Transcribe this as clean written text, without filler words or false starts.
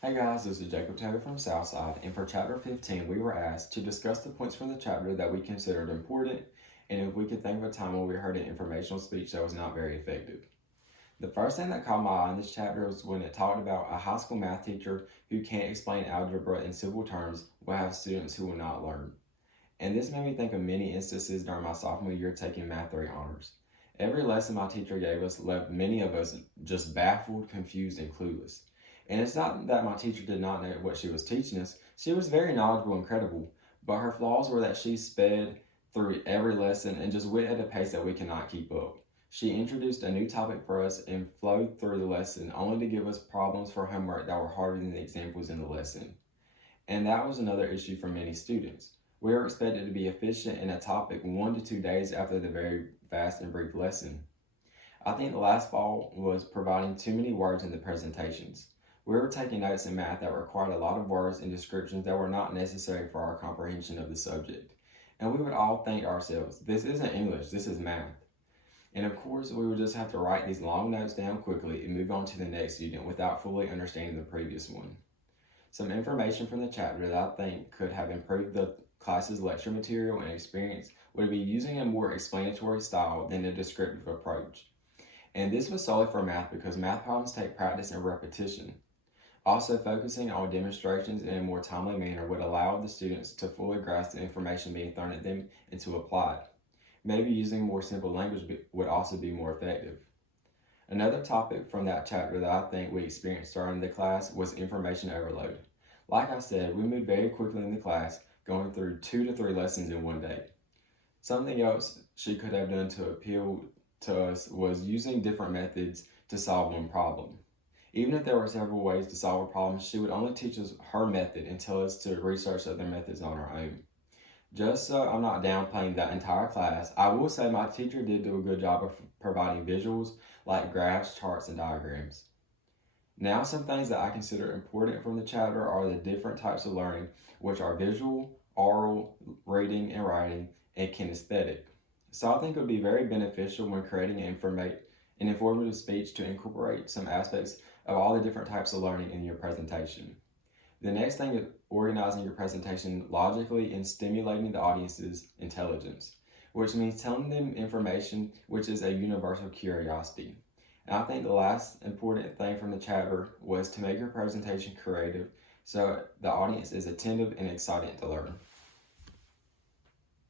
Hey guys, this is Jacob Taylor from Southside, and for Chapter 15, we were asked to discuss the points from the chapter that we considered important, and if we could think of a time when we heard an informational speech that was not very effective. The first thing that caught my eye in this chapter was when it talked about a high school math teacher who can't explain algebra in simple terms will have students who will not learn. And this made me think of many instances during my sophomore year taking Math 3 honors. Every lesson my teacher gave us left many of us just baffled, confused, and clueless. And it's not that my teacher did not know what she was teaching us, she was very knowledgeable and credible, but her flaws were that she sped through every lesson and just went at a pace that we cannot keep up. She introduced a new topic for us and flowed through the lesson only to give us problems for homework that were harder than the examples in the lesson. And that was another issue for many students. We are expected to be efficient in a topic 1 to 2 days after the very fast and brief lesson. I think the last fault was providing too many words in the presentations. We were taking notes in math that required a lot of words and descriptions that were not necessary for our comprehension of the subject. And we would all think to ourselves, this isn't English, this is math. And of course, we would just have to write these long notes down quickly and move on to the next student without fully understanding the previous one. Some information from the chapter that I think could have improved the class's lecture material and experience would be using a more explanatory style than a descriptive approach. And this was solely for math because math problems take practice and repetition. Also, focusing on demonstrations in a more timely manner would allow the students to fully grasp the information being thrown at them and to apply it. Maybe using more simple language would also be more effective. Another topic from that chapter that I think we experienced during the class was information overload. Like I said, we moved very quickly in the class, going through 2 to 3 lessons in one day. Something else she could have done to appeal to us was using different methods to solve one problem. Even if there were several ways to solve a problem, she would only teach us her method and tell us to research other methods on our own. Just so I'm not downplaying that entire class, I will say my teacher did do a good job of providing visuals like graphs, charts, and diagrams. Now, some things that I consider important from the chapter are the different types of learning, which are visual, oral, reading and writing, and kinesthetic. So I think it would be very beneficial when creating an informative speech to incorporate some aspects of all the different types of learning in your presentation. The next thing is organizing your presentation logically and stimulating the audience's intelligence, which means telling them information which is a universal curiosity. And I think the last important thing from the chapter was to make your presentation creative so the audience is attentive and excited to learn.